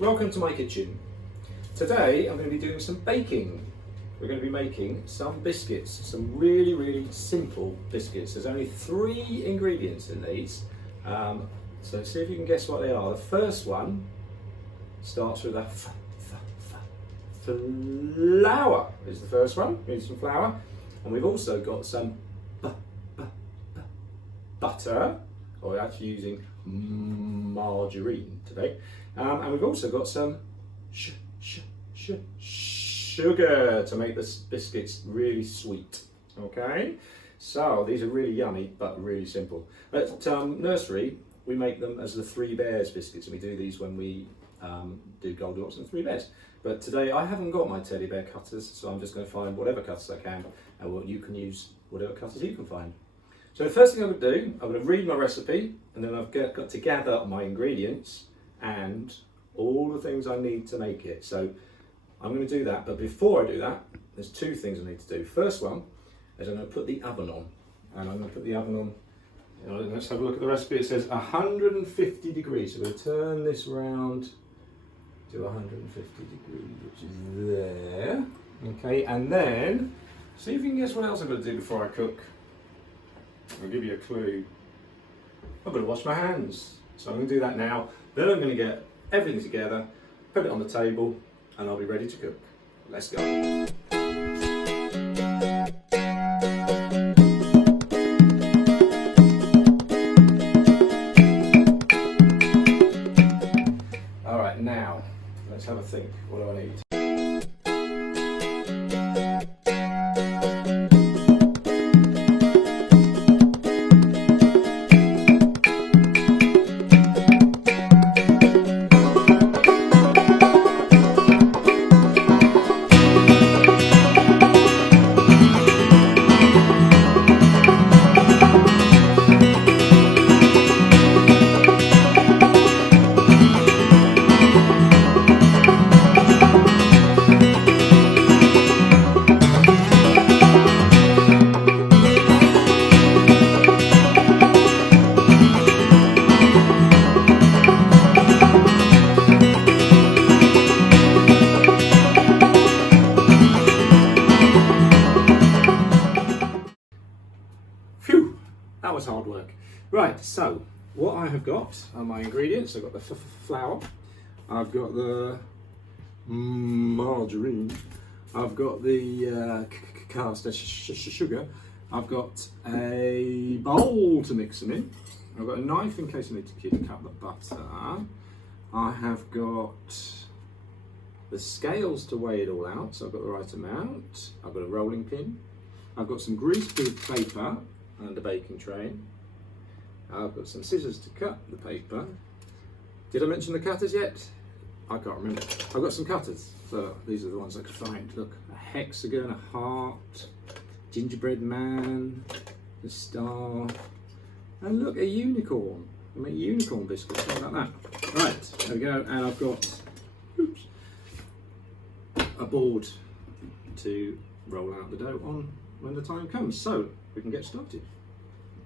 Welcome to my kitchen. Today I'm going to be doing some baking. We're going to be making some biscuits, some really simple biscuits. There's only 3 ingredients in these, so see if you can guess what they are. The first one starts with a flour is the first one. We need some flour, and we've also got some butter, or we're actually using margarine today, and we've also got some sugar to make the biscuits really sweet. Okay, so these are really yummy but really simple. At nursery we make them as the 3 Bears biscuits, and we do these when we do Goldilocks and 3 Bears. But today I haven't got my teddy bear cutters, so I'm just going to find whatever cutters I can, and you can use whatever cutters you can find. So the first thing I'm going to do, I'm going to read my recipe, and then I've got to gather my ingredients and all the things I need to make it. So I'm going to do that, but before I do that, there's 2 things I need to do. First one is I'm going to put the oven on, and I'm going to put the oven on, let's have a look at the recipe. It says 150 degrees, so we'll turn this round to 150 degrees, which is there. Okay, and then see if you can guess what else I'm going to do before I cook. I'll give you a clue. I'm going to wash my hands. So I'm going to do that now. Then I'm going to get everything together, put it on the table, and I'll be ready to cook. Let's go. All right, now let's have a think. What do I need? That was hard work. Right, so what I have got are my ingredients. I've got the flour, I've got the margarine, I've got the caster sugar, I've got a bowl to mix them in, I've got a knife in case I need to cut the butter, I have got the scales to weigh it all out, so I've got the right amount, I've got a rolling pin, I've got some greaseproof paper and a baking tray. I've got some scissors to cut the paper. Did I mention the cutters yet? I can't remember. I've got some cutters. So these are the ones I could find. Look, a hexagon, a heart, gingerbread man, the star, and look, a unicorn. I make unicorn biscuits. How about that? Right, there we go. And I've got a board to roll out the dough on when the time comes. So we can get started.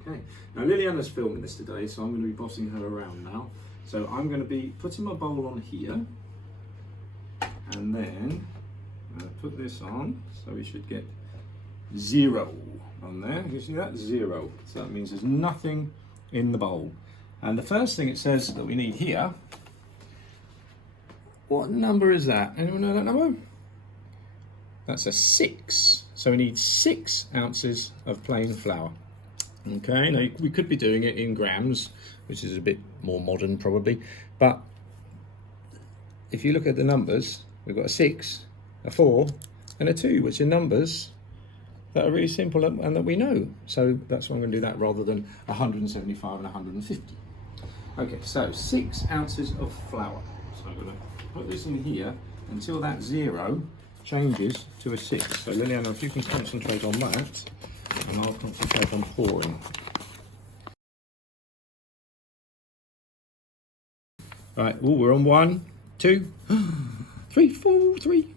Okay, now Liliana's filming this today, so I'm going to be bossing her around now. So I'm going to be putting my bowl on here, and then I'm going to put this on, so we should get 0 on there. You see that? 0. So that means there's nothing in the bowl. And the first thing it says that we need here, what number is that? Anyone know that number? That's a 6. So we need 6 ounces of plain flour. Okay, now we could be doing it in grams, which is a bit more modern probably, but if you look at the numbers, we've got a 6, a 4 and a 2, which are numbers that are really simple and that we know. So that's why I'm going to do that rather than 175 and 150. Okay, so 6 ounces of flour. So I'm going to put this in here until that 0 changes to a 6. So Liliana, if you can concentrate on that, and I'll concentrate on pouring. Right, oh, we're on 1, 2, 3, 4, 3,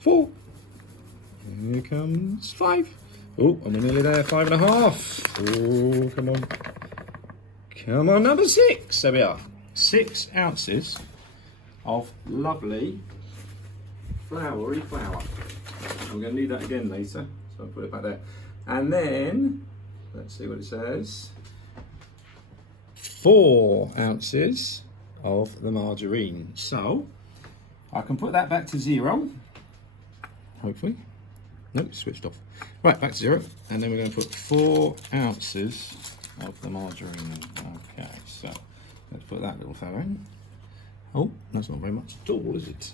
4. Here comes 5. Oh, I'm nearly there, 5.5. Oh, come on. Come on, number 6. There we are. 6 ounces of lovely floury flour. I'm going to need that again later, so I'll put it back there. And then, let's see what it says. 4 ounces of the margarine. So, I can put that back to 0, hopefully. Nope, switched off. Right, back to 0. And then we're going to put 4 ounces of the margarine. Okay, so let's put that little fella in. Oh, that's not very much at all, is it?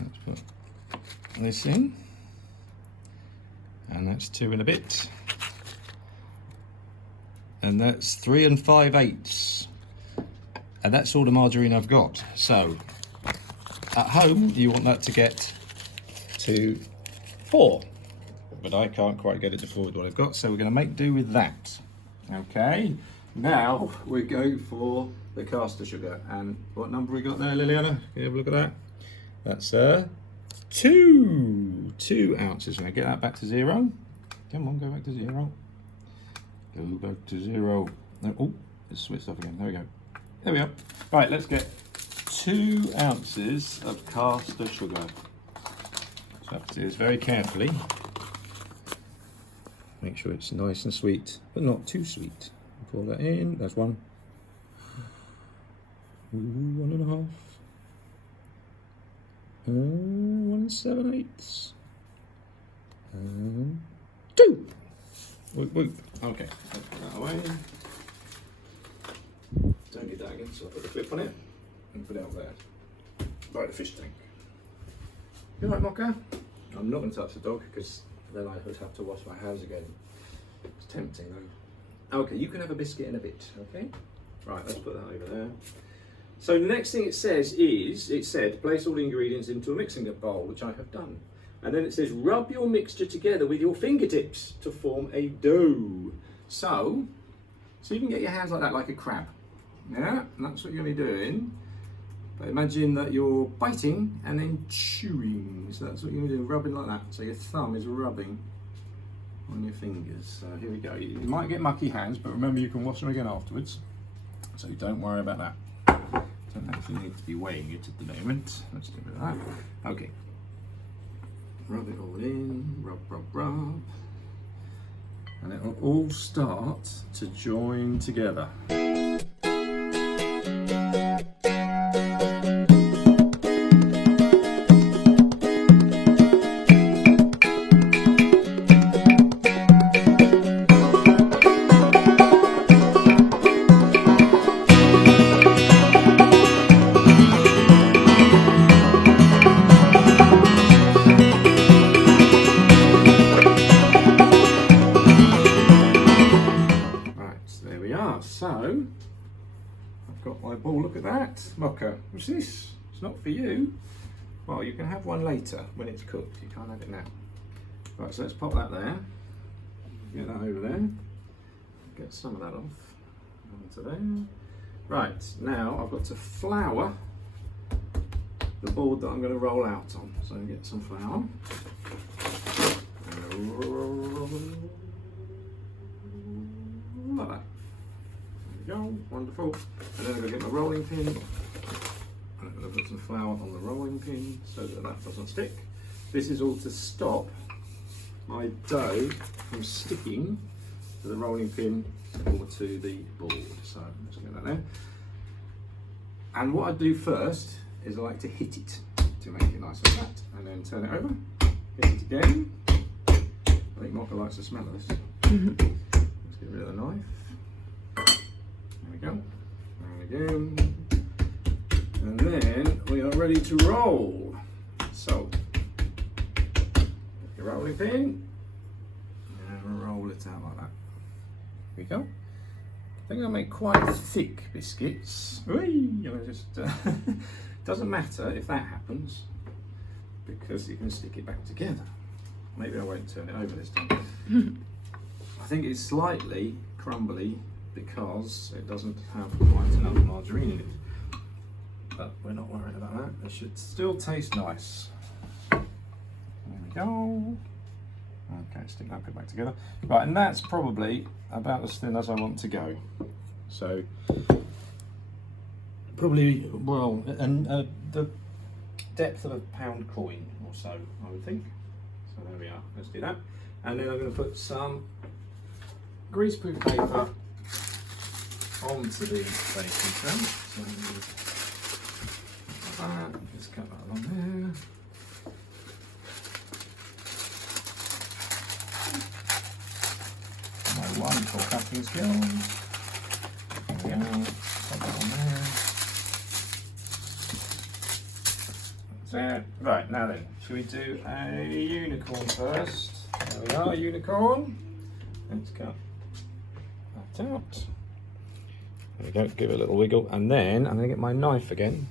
Let's put this in. And that's 2 and a bit. And that's 3 5/8. And that's all the margarine I've got. So, at home, you want that to get to 4. But I can't quite get it to 4 with what I've got, so we're going to make do with that. Okay, now we go for the caster sugar. And what number we got there, Liliana? Can you have a look at that? That's 2 ounces. Now get that back to 0. Come on, go back to 0. Go back to 0. No, oh, it's switched off again. There we go. There we are. Right, let's get 2 ounces of caster sugar. So have to do this very carefully. Make sure it's nice and sweet, but not too sweet. Pour that in. That's 1. 1 1/2. 1 7/8. 2. Whoop, whoop. Okay, let's put that away. Don't need that again, so I'll put the clip on it and put it out there. By the fish tank. You like Mocha? I'm not going to touch the dog because then I would have to wash my hands again. It's tempting though. Okay, you can have a biscuit in a bit, okay? Right, let's put that over there. So the next thing it says is, it said, place all the ingredients into a mixing bowl, which I have done. And then it says, rub your mixture together with your fingertips to form a dough. So you can get your hands like that, like a crab. Yeah, and that's what you're going to be doing. But imagine that you're biting and then chewing. So that's what you're going to do, rubbing like that. So your thumb is rubbing on your fingers. So here we go. You might get mucky hands, but remember you can wash them again afterwards. So don't worry about that. Don't actually need to be weighing it at the moment. Let's do that. Okay. Rub it all in, rub, rub, rub. And it will all start to join together. So, I've got my ball, look at that. Mocha, what's this? It's not for you. Well, you can have one later when it's cooked. You can't have it now. Right, so let's pop that there. Get that over there. Get some of that off. Onto there. Right, now I've got to flour the board that I'm going to roll out on. So get some flour. Like that. Go, wonderful. And then I'm going to get my rolling pin. And I'm going to put some flour on the rolling pin so that that doesn't stick. This is all to stop my dough from sticking to the rolling pin or to the board. So let's get that there. And what I do first is I like to hit it to make it nice like that. And then turn it over, hit it again. I think Mocha likes the smell of this. Let's get rid of the knife. There we go. And again. And then we are ready to roll. So, your rolling pin and roll it out like that. Here we go. I think I'll make quite thick biscuits. Doesn't matter if that happens because you can stick it back together. Maybe I won't turn it over this time. I think it's slightly crumbly because it doesn't have quite enough margarine in it. But we're not worried about that. It should still taste nice. There we go. Okay, stick that bit back together. Right, and that's probably about as thin as I want to go. So probably, well, and the depth of a £1 coin or so, I would think. So there we are, let's do that. And then I'm going to put some greaseproof paper onto the baking tray. So just cut that along there. My wonderful cutting skills. There we go. Put that on there. That's it. Right, now then, should we do a unicorn first? There we are, unicorn. Let's cut that out. There we go, give it a little wiggle, and then I'm going to get my knife again,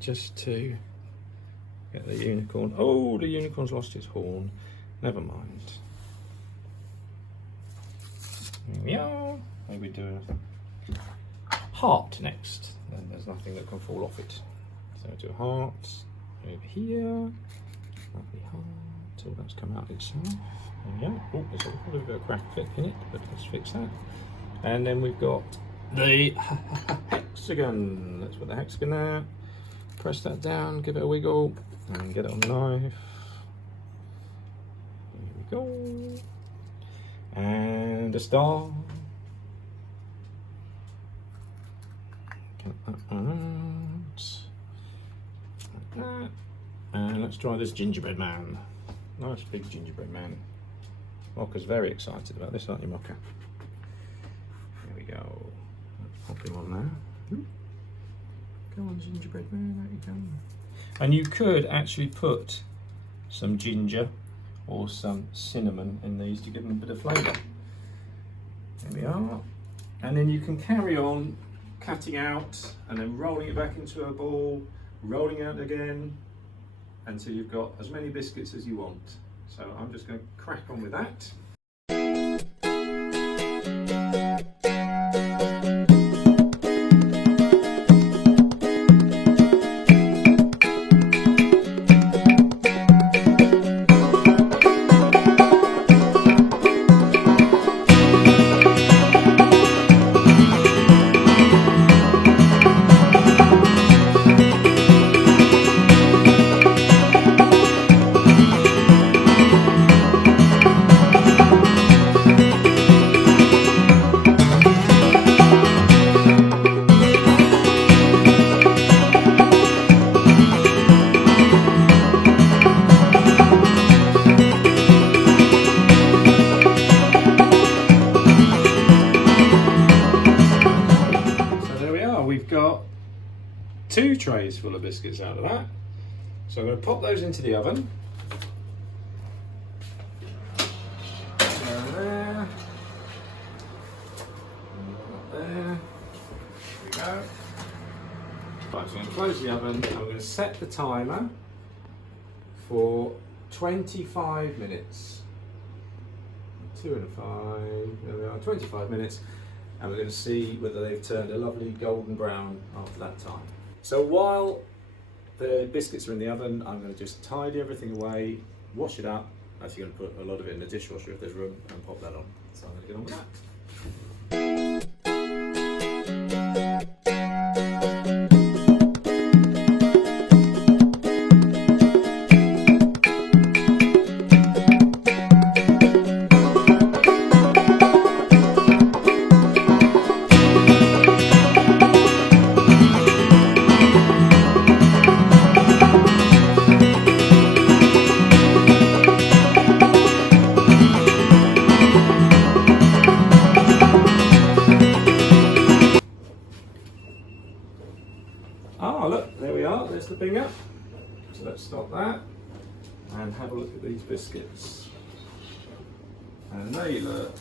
just to get the unicorn. Oh, the unicorn's lost its horn. Never mind. There we are. Maybe do a heart next. Then there's nothing that can fall off it. So do a heart over here. Lovely heart. Oh, that's come out itself. There we go. Oh, there's a little bit of a crack in it, but let's fix that. And then we've got the hexagon. Let's put the hexagon there. Press that down, give it a wiggle, and get it on the knife. There we go. And a star. Get that out. Like that. And let's try this gingerbread man. Nice big gingerbread man. Mocha's very excited about this, aren't you, Mocha? There we go. Let's pop him on there. Go on, gingerbread man, there you go. And you could actually put some ginger or some cinnamon in these to give them a bit of flavour. There we are. And then you can carry on cutting out and then rolling it back into a ball, rolling out again, until you've got as many biscuits as you want. So I'm just going to crack on with that. Two trays full of biscuits out of that. So I'm going to pop those into the oven. There. There we go. Right, so I'm going to close the oven and I'm going to set the timer for 25 minutes. 2 and a 5, there we are, 25 minutes. And we're going to see whether they've turned a lovely golden brown after that time. So while the biscuits are in the oven, I'm going to just tidy everything away, wash it up. Actually going to put a lot of it in the dishwasher if there's room, and pop that on. So I'm going to get on with that. Ah, look, there we are, there's the binger. So let's stop that and have a look at these biscuits. And they look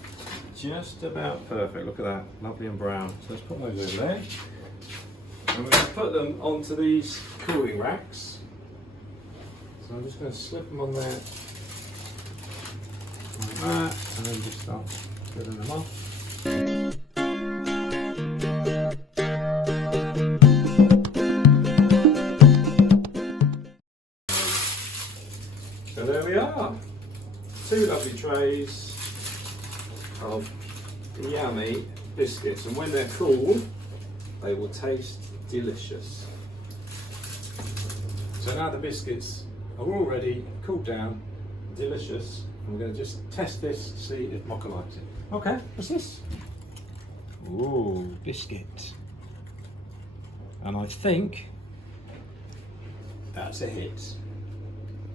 just about perfect, look at that, lovely and brown. So let's put those over there. And we're going to put them onto these cooling racks. So I'm just going to slip them on there like that, and then just start filling them off. So there we are, 2 lovely trays of yummy biscuits, and when they're cool, they will taste delicious. So now the biscuits are already cooled down, delicious. And we're going to just test this to see if Mocha likes it. Okay, what's this? Ooh, biscuit. And I think that's a hit.